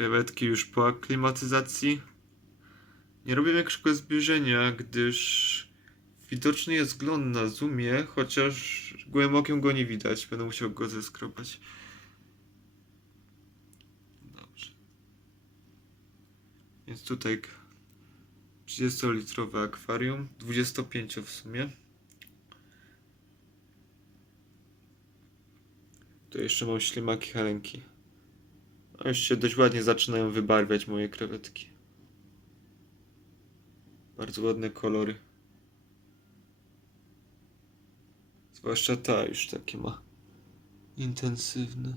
Krewetki już po aklimatyzacji. Nie robię większego zbliżenia, gdyż widoczny jest glon na zoomie, chociaż gołym okiem go nie widać. Będę musiał go zeskrobać. Dobrze. Więc tutaj 30-litrowe akwarium, 25 w sumie. Tu jeszcze mam ślimaki harenki. Już się dość ładnie zaczynają wybarwiać moje krewetki. Bardzo ładne kolory. Zwłaszcza ta już takie ma intensywne.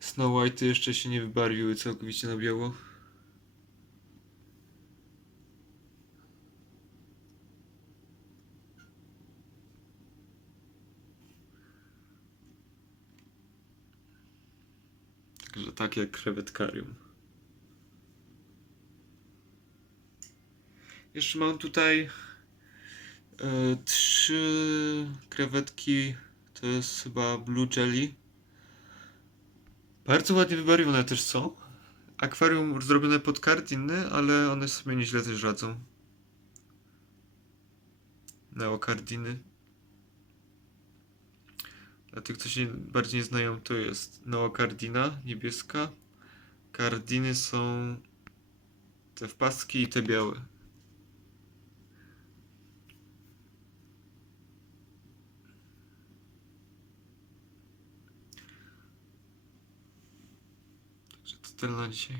Snow White jeszcze się nie wybarwiły całkowicie na biało. Także tak jak krewetkarium. Jeszcze mam tutaj e, trzy krewetki. To jest chyba Blue Jelly. Bardzo ładnie wybarwione też są. Akwarium zrobione pod kardiny, ale one sobie nieźle też radzą. Neokardiny. Dla tych, co się bardziej nie znają, to jest neokardina niebieska. Kardiny są te w paski i te białe. Także to tyle na dzisiaj.